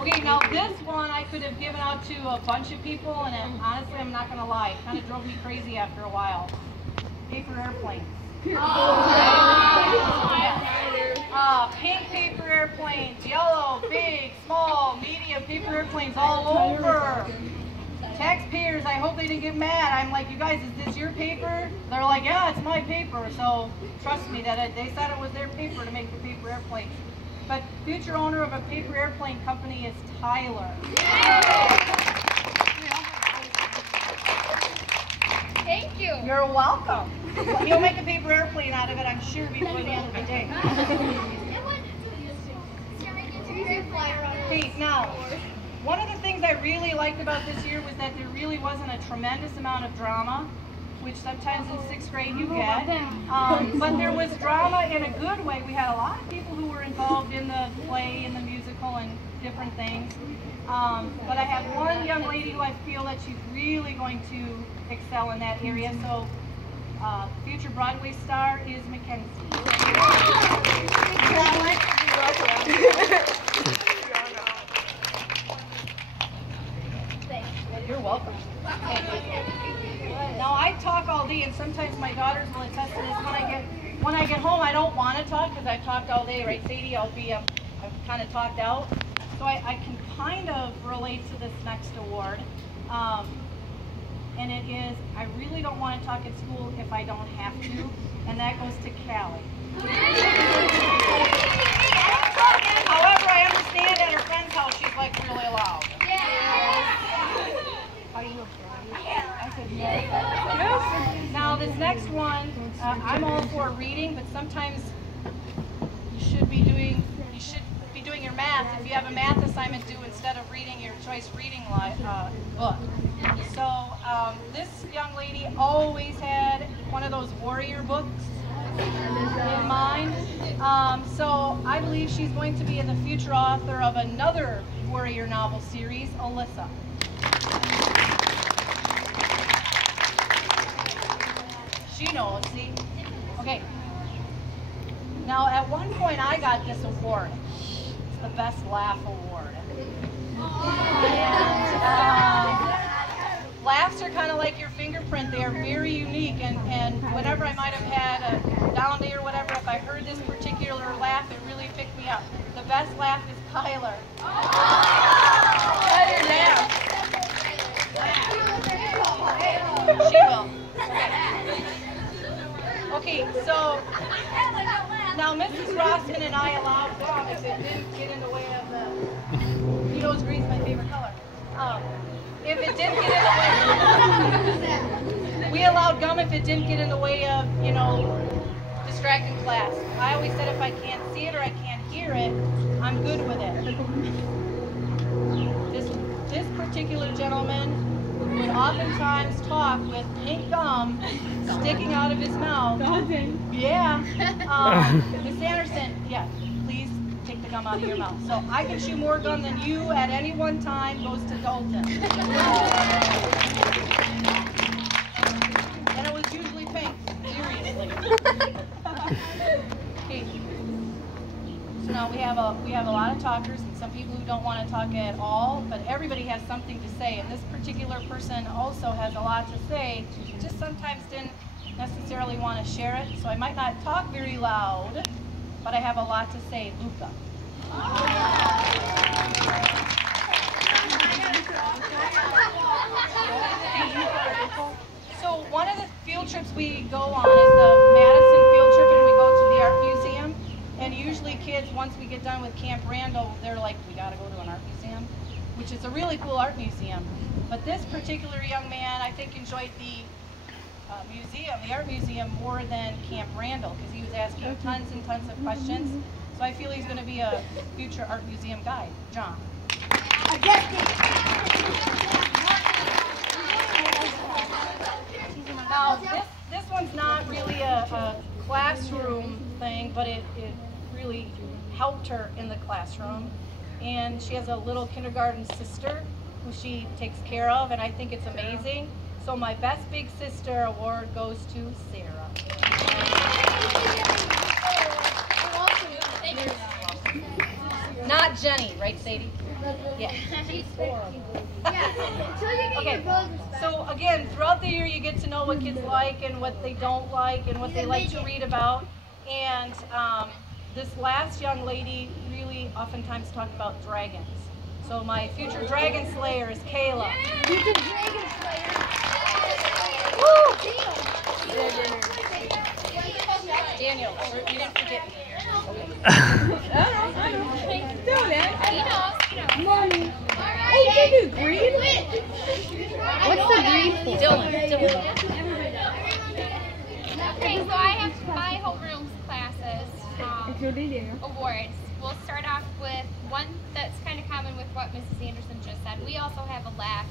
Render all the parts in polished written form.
Okay, now this one I could have given out to a bunch of people, and honestly, I'm not going to lie, it kind of drove me crazy after a while. Paper airplanes. Pink paper airplanes, yellow, big, small, medium paper airplanes all over. Taxpayers, I hope they didn't get mad. I'm like, you guys, is this your paper? They're like, yeah, it's my paper. So trust me that they said it was their paper to make the paper airplanes. But future owner of a paper airplane company is Tyler. Thank you. You're welcome. He'll make a paper airplane out of it, I'm sure, before the end of the day. Okay, now, one of the things I really liked about this year was that there really wasn't a tremendous amount of drama, which sometimes in 6th grade you get. But there was drama in a good way. We had a lot of people who were involved in the play and the musical and different things. But I have one young lady who I feel that she's really going to excel in that area. So future Broadway star is Mackenzie. You're welcome. Now I talk all day, and sometimes my daughters will attest to this. When I get home, I don't want to talk because I've talked all day, right, Sadie? I've kind of talked out. So I can kind of relate to this next award. And it is, I really don't want to talk at school if I don't have to, and that goes to Callie. However, I understand at her friend's house she's like really loud. How do you know? I said yes. Now this next one, I'm all for reading, but sometimes you should be doing your math. If you have a math assignment due, instead of reading your choice reading book. So this young lady always had one of those warrior books in mind. So I believe she's going to be the future author of another warrior novel series, Alyssa. She knows, see? Okay. Now, at one point, I got this award. It's the Best Laugh Award. And laughs are kind of like your fingerprint. They are very unique. And whenever I might have had a down day or whatever, if I heard this particular laugh, it really picked me up. The best laugh is Tyler. She will. Okay, so now Mrs. Rossman and I allowed gum if it didn't get in the way of the, you know, green's my favorite color. If it didn't get in the way, we allowed gum if it didn't get in the way of, you know, distracting class. I always said if I can't see it or I can't hear it, I'm good with it. This particular gentleman would oftentimes talk with pink gum sticking out of his mouth. Yeah. Miss Anderson, yeah, please take the gum out of your mouth. So I can chew more gum than you at any one time goes to Dalton. And it was usually pink, seriously. Okay. So now we have a lot of talkers and some people who don't want to talk at all, but everybody has something to say, and this particular person also has a lot to say, just sometimes didn't necessarily want to share it, so I might not talk very loud, but I have a lot to say. Luca. So one of the field trips we go on is the Madison field trip, and we go to the art museum. And usually kids, once we get done with Camp Randall, they're like, we got to go to an art museum, which is a really cool art museum. But this particular young man, I think, enjoyed the art museum, more than Camp Randall, because he was asking tons and tons of questions. So I feel he's going to be a future art museum guide. John. Now, this one's not really a classroom thing, but it really helped her in the classroom. And she has a little kindergarten sister who she takes care of, and I think it's amazing. So my Best Big Sister award goes to Sarah. Not Jenny, right, Sadie? Yeah. Okay, so again, throughout the year you get to know what kids like and what they don't like and what they like to read about. And this last young lady really oftentimes talked about dragons. So my future dragon slayer is Kayla. Future dragon slayer. Woo! Daniel, you didn't forget me. Morning. Hey, you do green? What's the green for? Dylan. Okay, so I have my homeroom classes awards. We'll start off with one that's kind of common with what Mrs. Anderson just said. We also have a laugh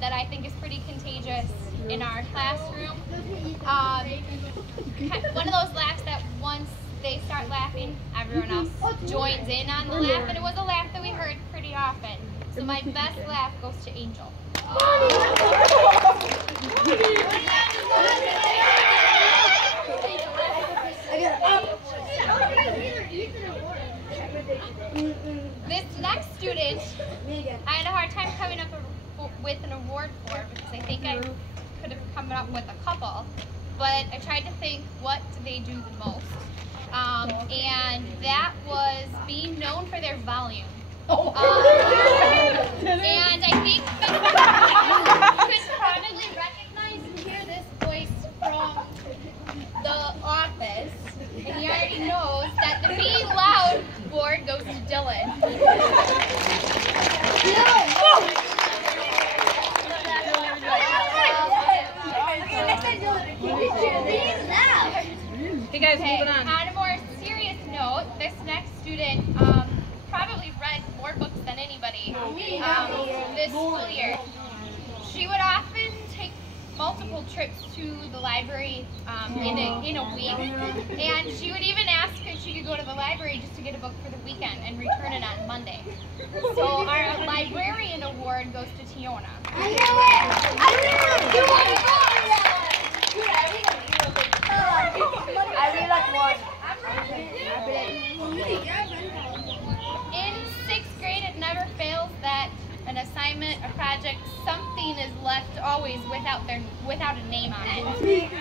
that I think is pretty contagious in our classroom. One of those laughs that once they start laughing, everyone else joins in on the laugh, and it was a laugh that we heard pretty often. So my best laugh goes to Angel. This next student, I had a hard time coming up with an award for because I think I could have come up with a couple, but I tried to think what do they do the most, and that was being known for their volume. And I think Mr. could probably recognize and hear this voice from the office, and he already knows that the Be Loud award goes to Dylan. Hey guys, moving on. On a more serious note, this next student probably read more books than anybody this school year. She would often take multiple trips to the library in a week, and she would even ask if she could go to the library just to get a book for the weekend and return it on Monday. So our librarian award goes to Tiona. I know it! I really like one. In 6th grade, it never fails that an assignment, a project, something is left always without a name on it.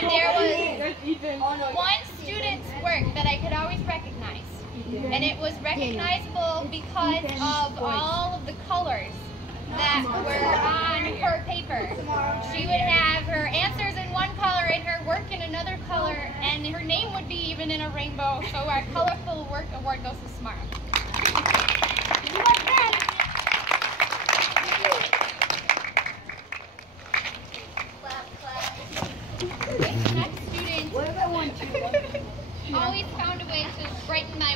And there was one student's work that I could always recognize. And it was recognizable because of all of the colors that were on her paper. She would have her answers in one color and her work in another color, and her name would be even in a rainbow. So our colorful work award goes to Smart. This next student always found a way to brighten my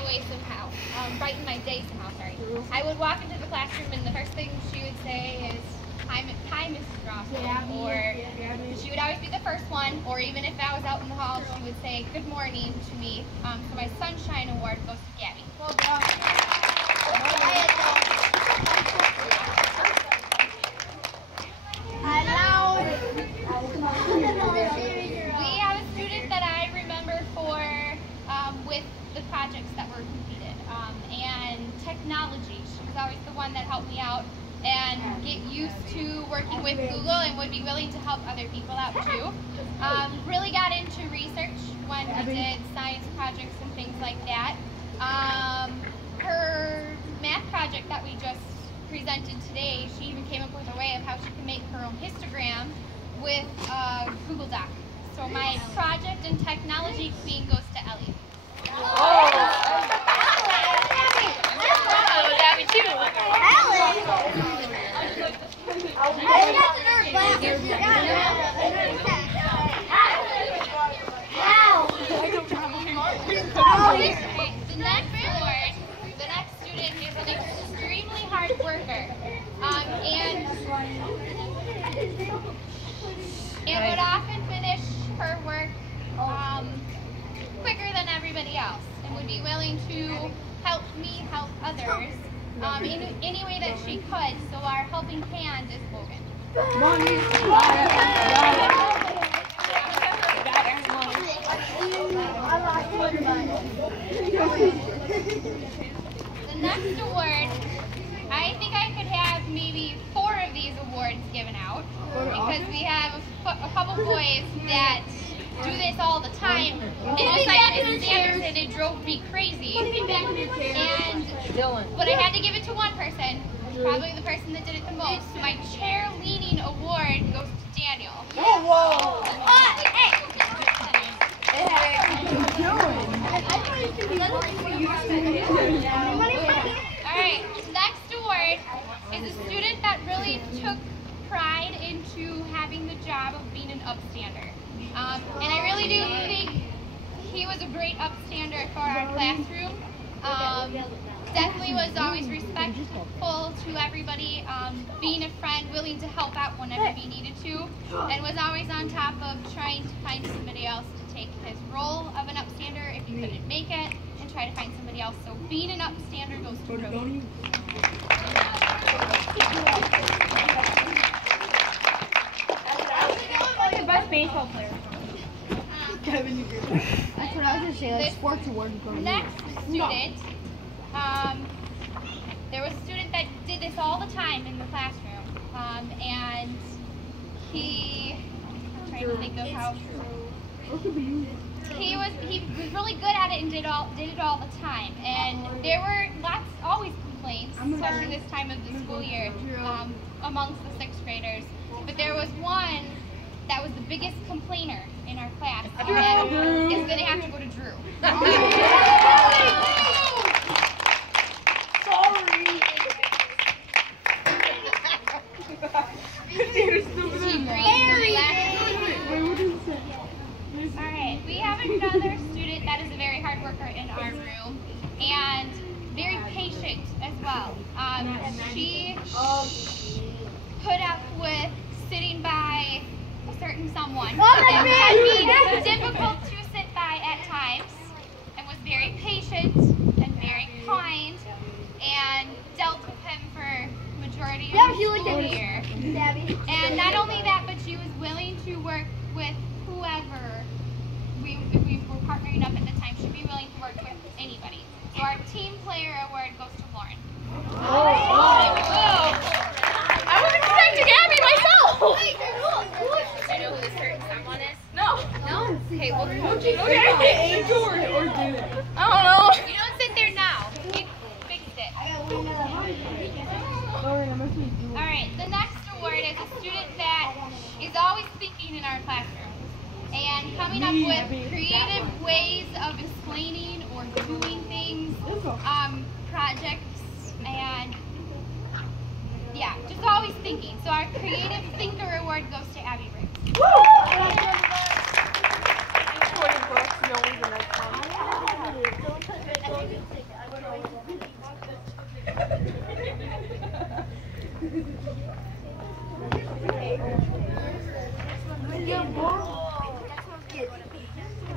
day somehow, sorry. I would walk into the classroom and the first thing she would say is, hi Mrs. Ross, or she would always be the first one, or even if I was out in the hall, she would say good morning to me. So my Sunshine Award goes to Gabby. We have a student that I remember with the projects that were completed, and technology. She was always the one that helped me out and get used to working with Google and would be willing to help other people out too. Really got into research when we did science projects and things like that. Her math project that we just presented today, she even came up with a way of how she can make her own histogram with Google Doc. So my project and technology queen goes to Ellie. Gabby too. The next student is an extremely hard worker, and would often finish her work quicker than everybody else, and would be willing to help me help others in any way that she could. So our helping hand is Logan. The next award, I I think I could have maybe 4 of these awards given out because we have a couple boys that do this all the time. And just like Mrs. Anderson, it drove me crazy. And but I had to give it to one person, probably the person that did it the most. So my chair leaning award goes to Daniel. Oh, whoa! Alright, next award is a student that really took pride into having the job of being an upstander. And I really do think he was a great upstander for our classroom. Definitely was always respectful to everybody, being a friend, willing to help out whenever he needed to, and was always on top of trying to find somebody else to take his role of an upstander if he couldn't make it, and try to find somebody else. So being an upstander goes to Brody. Best baseball player. Kevin, you that's what I was going to say, like sports award. Next student, there was a student that did this all the time in the classroom, and he, I'm trying to think of how, he was really good at it and did it all the time, and there were always complaints, especially this time of the school year, amongst the 6th graders, but there was one that was the biggest complainer in our class, and that is going to have to go to Drew. Alright, we have another student that is a very hard worker in our room, and very patient as well. She put up with sitting by a certain someone that can be difficult to sit by at times, and was very patient and very kind, and dealt with him for majority of the school year. And not only that, but she was willing to work with whoever if we were partnering up at the time. She'd be willing to work with anybody. So our team player award goes to Lauren. I was expecting Abby myself! Do you know who this certain someone is? No. No? Okay, well, Okay, age or do it? I don't know. you don't sit there now. You fixed it. Alright, the next award is a student that is always thinking in our classroom and coming up with creative ways of explaining or doing things, projects, and yeah, just always thinking. So our Creative Thinker Award goes to Abby Riggs.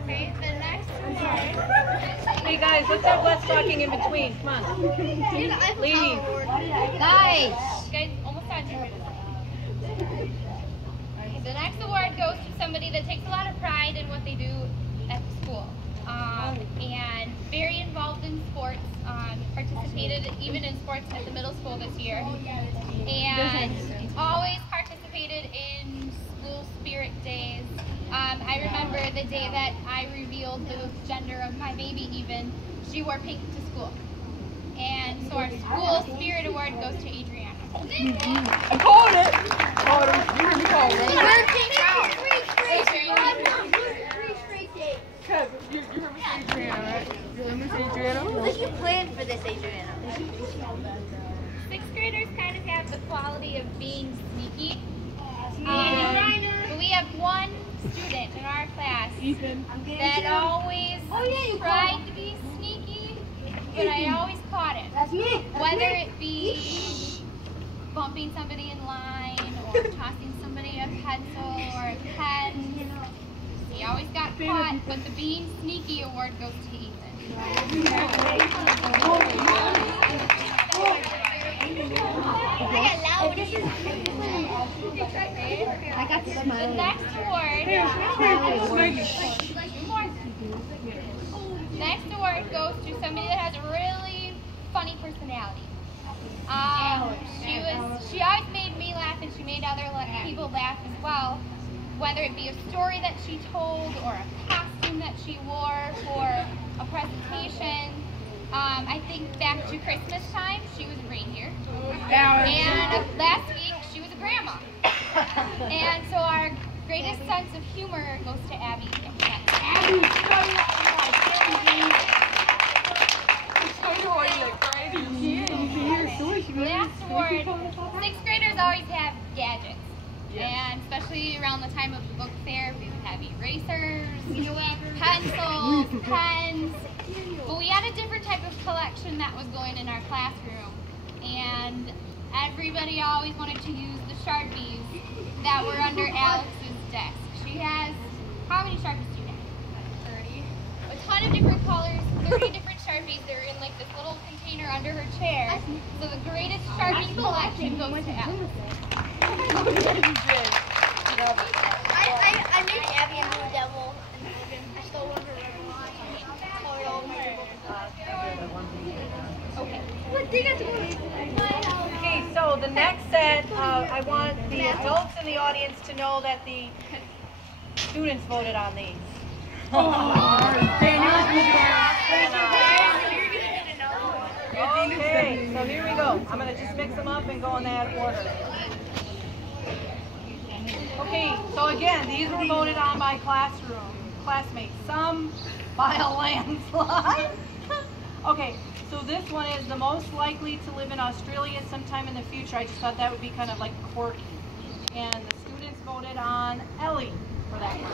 Okay, the next award. Hey guys, let's have less talking in between. Come on. Ladies. Nice. Guys, almost done. Okay, the next award goes to somebody that takes a lot of pride in what they do at the school. And very involved in sports. Participated even in sports at the middle school this year. And always participated in school spirit days. I remember the day that I revealed the gender of my baby even, she wore pink to school. And so our school spirit award goes to Adriana. I called it! You heard me call it. Kev, you heard me say Adriana, right? You heard me say Adriana? What you planned for this, Adriana? 6th graders kind of have the quality of being sneaky. But we have one student in our class that always tried to be sneaky, but I always caught him. That's me. Whether it be bumping somebody in line or tossing somebody a pencil or a pen. He always got caught, but the being sneaky award goes to Ethan. I got the The smile. next award. Next award goes to somebody that has a really funny personality. she always made me laugh, and she made other people laugh as well. Whether it be a story that she told, or a costume that she wore for a presentation. I think back to Christmas time, she was a reindeer. And last week, she was a grandma. And so our greatest sense of humor goes to Abby. Last award, 6th graders always have gadgets. And especially around the time of the book fair, we would have erasers, pencils, pens. But we had a different type of collection that was going in our classroom. And everybody always wanted to use the Sharpies that were under Alex's desk. She has, how many Sharpies do you have? 30. A ton of different colors, 30 different Sharpies. They're in like this little container under her chair. So the greatest Sharpie collection goes to Alex. I made Abby a blue devil, and I stole one of her red ones. Colored all of my Okay. Okay, so the next set, I want the adults in the audience to know that the students voted on these. Okay, so here we go. I'm going to just mix them up and go in that order. Okay, so again, these were voted on by classmates, some by a landslide. Okay, so this one is the most likely to live in Australia sometime in the future. I just thought that would be kind of like quirky. And the students voted on Ellie for that one.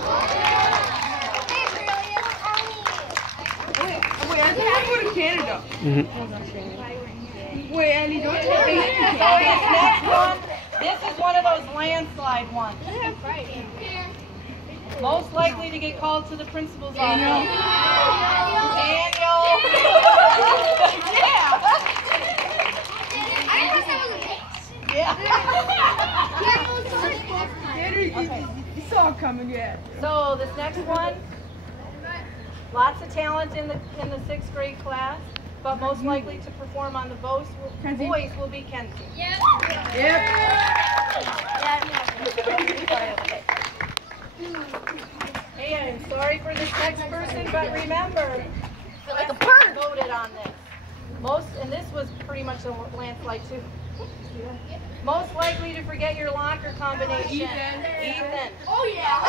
Wait, I think I go to Canada. Wait, Ellie, don't take me. So this next one, this is one of those landslide ones. Most likely to get called to the principal's office. Daniel. You saw it coming, yeah. So this next one, lots of talent in the 6th grade class, but most likely to perform on the voice will be Kenzie. Yep. Hey, I'm sorry for this next person, but remember, like a bird voted on this. And this was pretty much a landslide too. Most likely to forget your locker combination. Ethan. Oh yeah.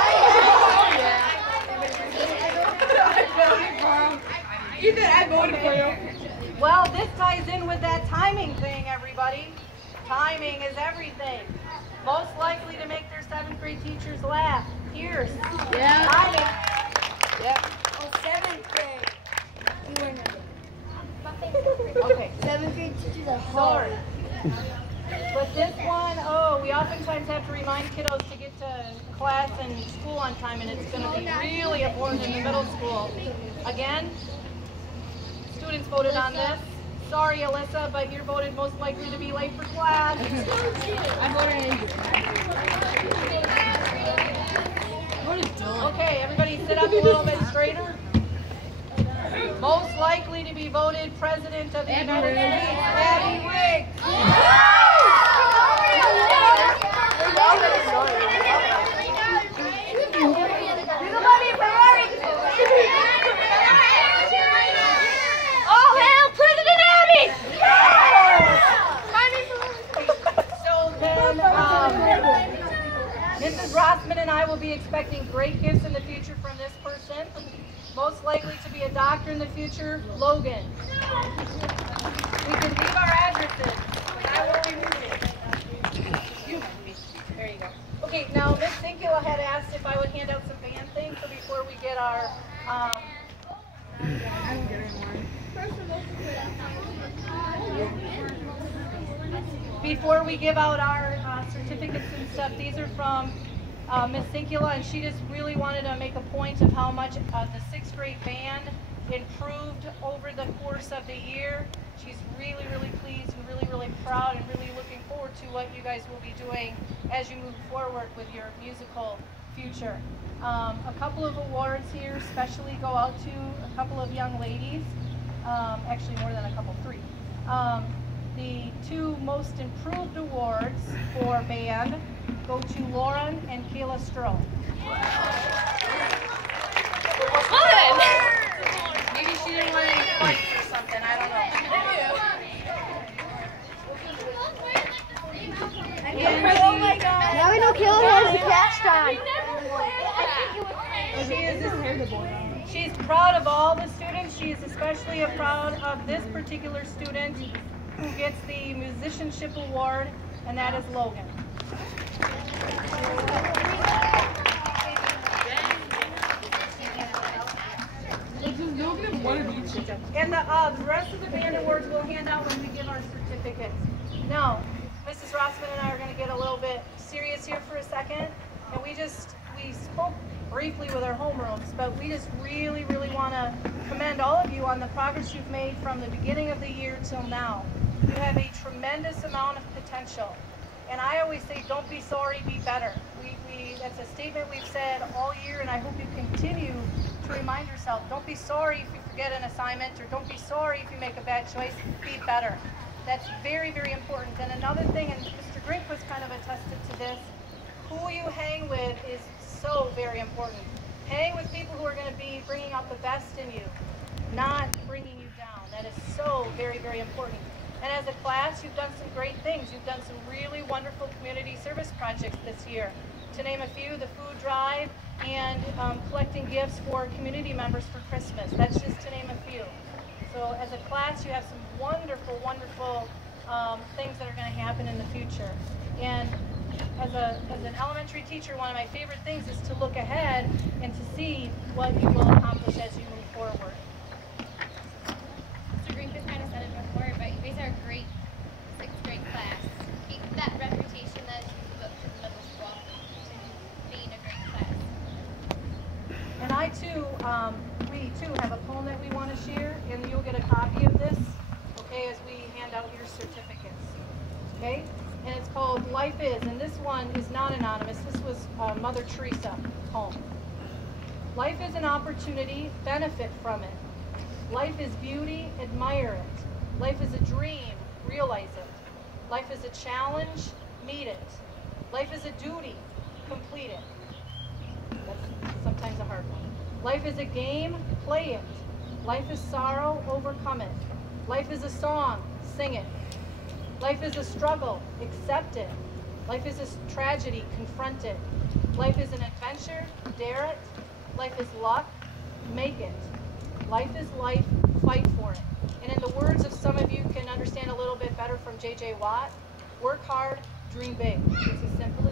Ethan, I voted for you. Well, this ties in with that timing thing, everybody. Timing is everything. Most likely to make their 7th grade teachers laugh. Pierce. Yeah. Timing. Yep. Oh, 7th grade. You were never. Okay. 7th grade teachers are Sorry. hard. But this one, we oftentimes have to remind kiddos to get to class and school on time, and it's going to be really important in the middle school. Again, students voted on this. Sorry, Alyssa, but you're voted most likely to be late for class. I voted Andrew. Okay, everybody sit up a little bit straighter. Most likely to be voted President of the United States, Abby Wiggs. All hail President Abby! So then, Mrs. Rossman and I will be expecting great gifts in the future from this person. Most likely to be a doctor in the future, Logan. We can leave our addresses, but I will remove it. There you go. Okay, now Miss Sinkula had asked if I would hand out some band things so before we get our before we give out our certificates and stuff. These are from Miss Sinkula, and she just really wanted to make a point of how much the 6th grade band improved over the course of the year. She's really, really pleased and really, really proud and really looking forward to what you guys will be doing as you move forward with your musical future. A couple of awards here especially go out to a couple of young ladies, actually more than a couple, 3. the 2 most improved awards for band go to Lauren and Kayla Stroh. Maybe she didn't want any points or something, I don't know. Oh my God. Now we know Kayla has the cast on. She's proud of all the students. She is especially proud of this particular student who gets the musicianship award, and that is Logan. And the rest of the band awards we'll hand out when we give our certificates. Now, Mrs. Rossman and I are going to get a little bit serious here for a second, and we spoke briefly with our homerooms, but we just really want to commend all of you on the progress you've made from the beginning of the year till now. You have a tremendous amount of potential, and I always say, don't be sorry, be better. That's a statement we've said all year, and I hope you continue to remind yourself, don't be sorry if you forget an assignment, or don't be sorry if you make a bad choice, be better. That's very important. And another thing, and Mr. Grink was kind of attested to this, who you hang with is so very important. Hang with people who are going to be bringing out the best in you, not bringing you down. That is so very important. And as a class, you've done some great things. You've done some really wonderful community service projects this year. To name a few, the food drive and collecting gifts for community members for Christmas. That's just to name a few. So as a class, you have some wonderful things that are going to happen in the future. And as an elementary teacher, one of my favorite things is to look ahead and to see what you will accomplish as you move forward. Mr. Green kind of said it before, but you guys are a great 6th grade class. Keep that reputation that you move up to the middle school, being a great class. And I too, we too have a poem that we want to share, and you'll get a copy of this, okay, as we hand out your certificates, okay? And it's called Life Is, and this one is not anonymous. This was Mother Teresa poem. Life is an opportunity, benefit from it. Life is beauty, admire it. Life is a dream, realize it. Life is a challenge, meet it. Life is a duty, complete it. That's sometimes a hard one. Life is a game, play it. Life is sorrow, overcome it. Life is a song, sing it. Life is a struggle, accept it. Life is a tragedy, confront it. Life is an adventure, dare it. Life is luck, make it. Life is life, fight for it. And in the words of some of you can understand a little bit better from J.J. Watt, work hard, dream big. It's as simple